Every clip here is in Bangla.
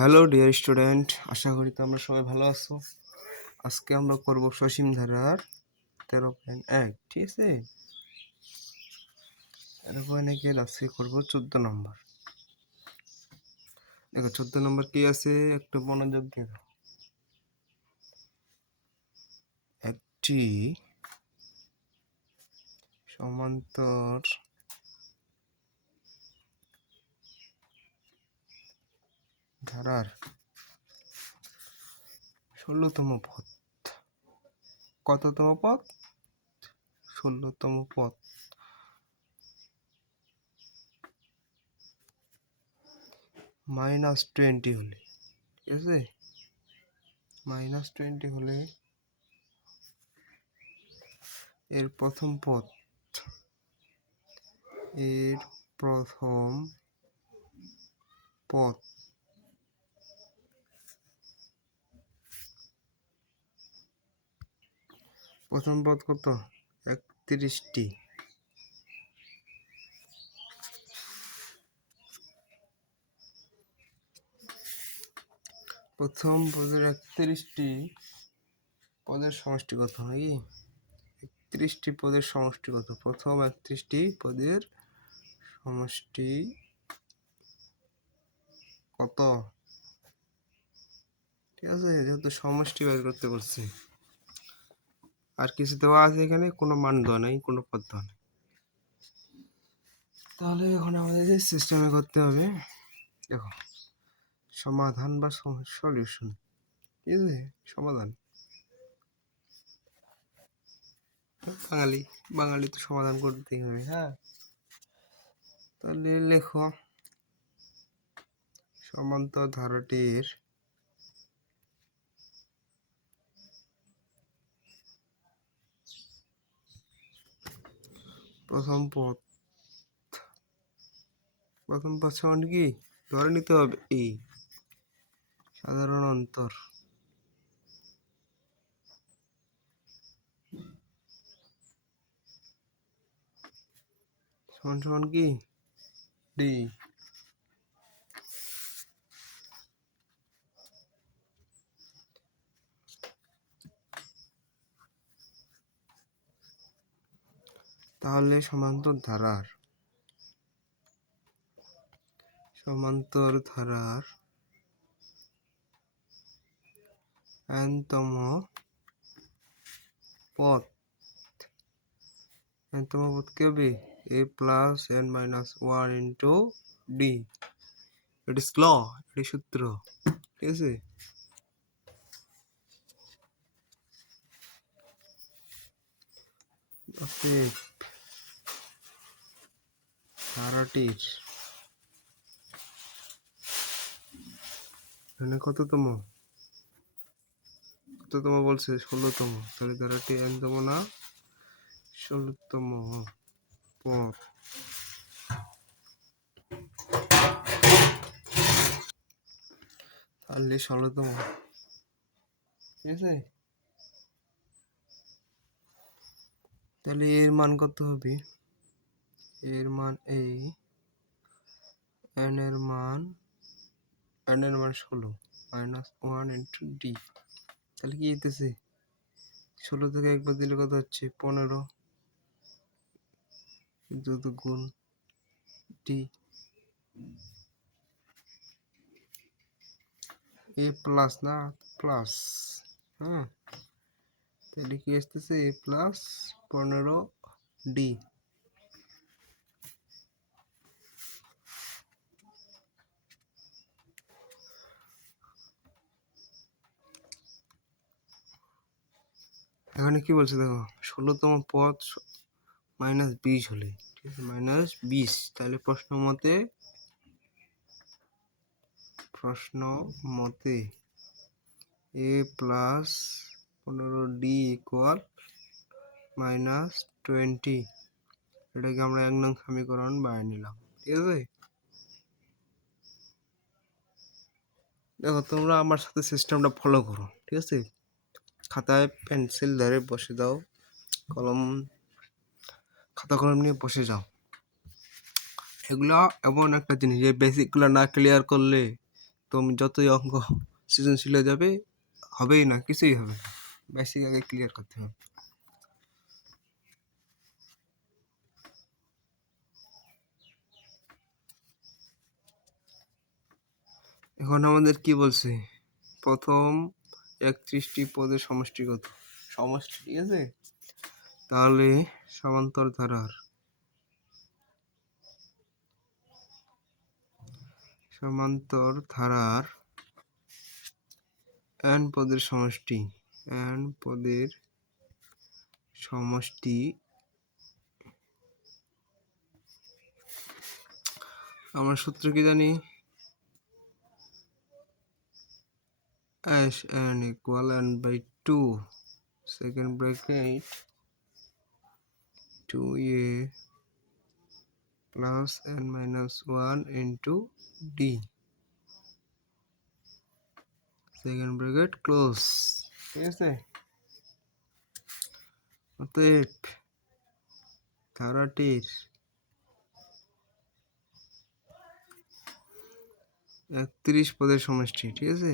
হ্যালো ডিয়ার স্টুডেন্ট, আশা করি তোমরা সবাই ভালো আছো। আজকে আমরা করব সসীম ধারার 13.1। ঠিক আছে, 13.1 আজকে করব 14 নম্বর। দেখো 14 নম্বর কি আছে, একটু মনোযোগ দিয়ে দাও। একটি সমান্তর ধারার 16তম পথ। কততম পথ? 16তম পথ। -20 হলে, ঠিক আছে, -20 হলে এর প্রথম পথ, প্রথম পদ কত? 31টি। প্রথম পদের 31টি পদের সমষ্টি কত? নাকি 31টি পদের সমষ্টি কত? প্রথম 31টি পদের সমষ্টি কত? ঠিক আছে, যেহেতু সমষ্টি বের করতে বলছি, আর কিছু দেওয়া আছে এখানে, কোনো মান দেওয়া নাই, কোনো পদ দেওয়া নেই। তাহলে এখন আমাদের সিস্টেমে করতে হবে। দেখো, সমাধান বা সলিউশন, ঠিক আছে, সমাধান। বাঙালি তো সমাধান করতেই হবে। হ্যাঁ, তাহলে লেখো সমান্তর ধারাটির প্রথম পদ সমান কি ধরে নিতে হবে? এই সাধারণ অন্তর সমান কি ডি। তাহলে সমান্তর ধারার n-তম পদ কি হবে? a plus n minus 1 into d। এটি ল, এটি সূত্র, ঠিক আছে। ধারাটির এখানে কততম বলছে? 16তম। তাহলে ধারাটি n-তম না 16তম পদ। তাহলে 16তম, ঠিক আছে। তাহলে এর মান কত হবে? এর মান এই n এর মান 16 minus 1 into d। তাহলে কি হইতেছে? 16 থেকে একবার দিলে কত হচ্ছে? 15 গুণ d a প্লাস না প্লাস। হ্যাঁ, তাহলে কি আসতেছে? a plus 15d। এখানে কি বলছে দেখো, 16তম পদ -20 হলে, ঠিক আছে, -20। তাহলে প্রশ্ন মতে a প্লাস 15d ইকুয়াল -20। এটাকে আমরা 1 নং সমীকরণ বানিয়ে নিলাম, ঠিক আছে। দেখো, তোমরা আমার সাথে সিস্টেমটা ফলো করো, ঠিক আছে। খাতায় পেন্সিল ধরে বসে দাও, খাতা কলম নিয়ে বসে যাও। এগুলা এমন একটা জিনিস, যে বেসিকগুলো না ক্লিয়ার করলে তুমি যতই অঙ্ক সৃজনশীল হয়ে যাবে, হবেই না, কিছুই হবে না। বেসিক আগে ক্লিয়ার করতে হবে। এখন আমাদের কি বলছে, প্রথম 31টি পদের সমষ্টি কত? সমষ্টি, ঠিক আছে। তাহলে সমান্তর ধারার n পদের সমষ্টি, আমরা সূত্র কি জানি? n equal n/2 second bracket 2a plus n minus 1 into d second bracket close, ঠিক আছে। অতএব ধারাটির 31 পদের সমষ্টি, ঠিক আছে,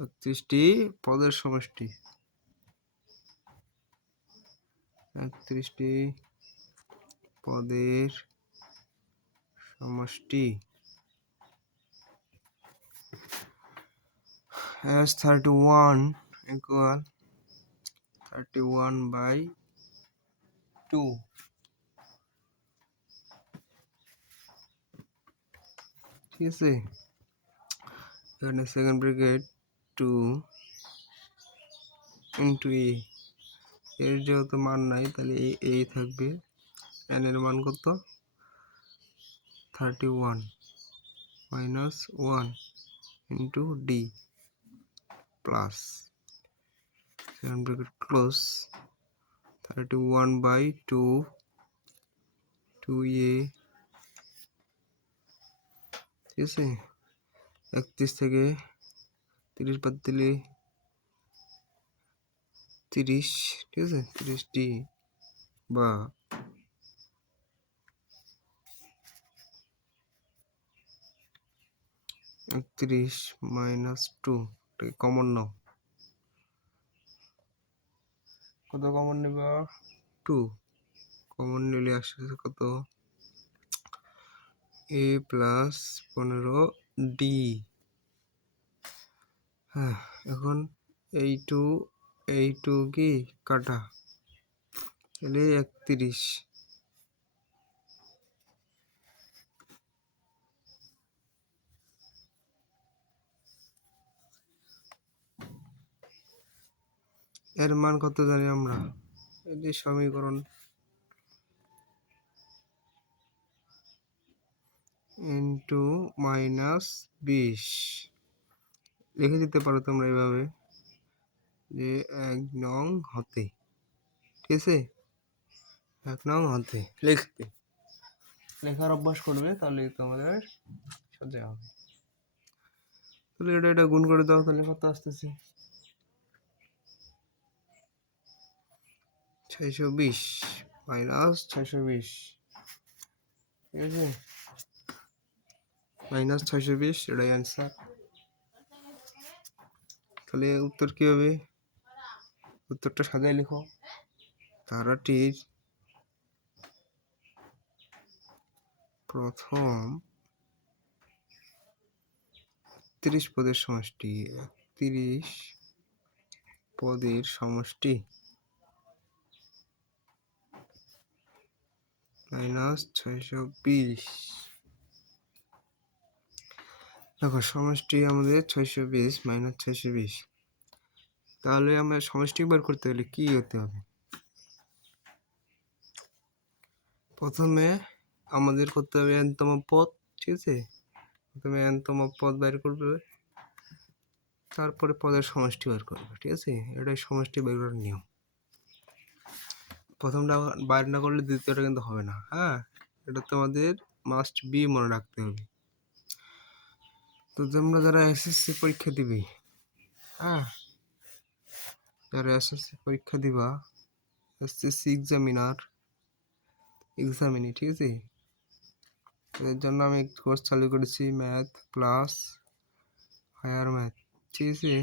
31টি পদের সমষ্টি, 31টি পদের সমষ্টি as 31 equal 31/2, ঠিক আছে। এখানে সেকেন্ড ব্র্যাকেট 2 ইন্টু এ, এর যেহেতু মান নাই তাহলে এই থাকবে। n এর মান কত? 31 minus 1 into d plus second bracket close 31/2 2a, ঠিক আছে। 31 থেকে 30 বাদ দিলে 30, ঠিক আছে, 30d বা 31 minus 2, কমন নাও, কত কমন নেবা? 2 কমন নিলে আসছে কত? a plus 15d। হ্যাঁ, এখন এই টু কি কাটা, তাহলে 31, এর মান কত জানি আমরা? এই যে সমীকরণ ইন্টু -20 লিখে দিতে পারো তোমরা এইভাবে, যে 1 নং হতে, ঠিক আছে, 1 নং হতে লেখার অভ্যাস করবে, তাহলে তোমাদের সোজা হবে। তাহলে এটা গুণ করে দাও, তাহলে কত আসতেছে? 620 মাইনাস 620, ঠিক আছে, মাইনাস 620, এটাই অ্যান্সার। তাহলে উত্তর কি হবে? উত্তরটা সাজায় লিখো। ধারাটির প্রথম 30 পদের সমষ্টি, 30 পদের সমষ্টি মাইনাস 620। দেখো সমষ্টি আমাদের 620 মাইনাস 620, তাহলে আমরা সমষ্টি বার করতে হলে কি হতে হবে? প্রথমে আমাদের করতে হবে n-তম পদ, ঠিক আছে, প্রথমে n-তম পদ বের করবে, তারপরে পদের সমষ্টি বের করবে, ঠিক আছে, এটাই সমষ্টি বের করার নিয়ম। প্রথমটা বাইর না করলে দ্বিতীয়টা কিন্তু হবে না। হ্যাঁ, এটা তোমাদের মাস্ট বি মনে রাখতে হবে। তো তোমরা যারা এসএসসি পরীক্ষা দিবে, হ্যাঁ, যারা এসএসসি পরীক্ষা দিবা, এসএসসি এক্সামিনি, ঠিক আছে, এর জন্য আমি কোর্স চালু করেছি ম্যাথ প্লাস হায়ার ম্যাথ, ঠিক আছে।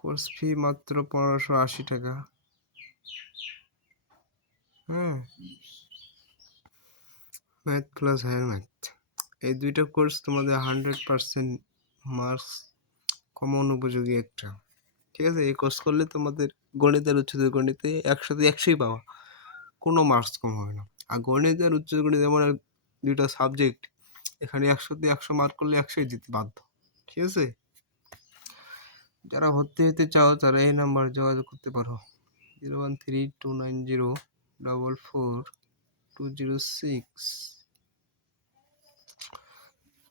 কোর্স ফি মাত্র 1580 টাকা। হ্যাঁ, ম্যাথ প্লাস হায়ার ম্যাথ, এই দুইটা কোর্স তোমাদের 100% মার্কস কমন উপযোগী একটা, ঠিক আছে। এই কোর্স করলে তোমাদের গণিত আর উচ্চতর গণিতে 100-100ই পাওয়া, কোনো মার্কস কম হবে না। আর গণিত আর উচ্চতর গণিত এমন দুইটা সাবজেক্ট, এখানে 100-100 মার্ক করলে 100ই দিতে বাধ্য, ঠিক আছে। যারা ভর্তি হতে চাও তারা এই নাম্বারে যোগাযোগ করতে পারো, 013290444206।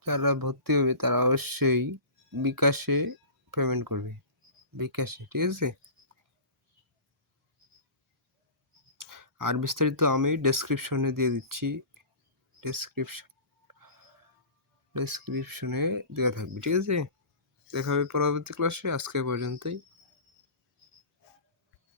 যারা ভর্তি হবে তারা অবশ্যই বিকাশে পেমেন্ট করবে, বিকাশে, ঠিক আছে। আর বিস্তারিত আমি ডেসক্রিপশনে দিয়ে দিচ্ছি, ডেসক্রিপশনে দেওয়া থাকবে, ঠিক আছে। দেখা হবে পরবর্তী ক্লাসে, আজকে পর্যন্তই।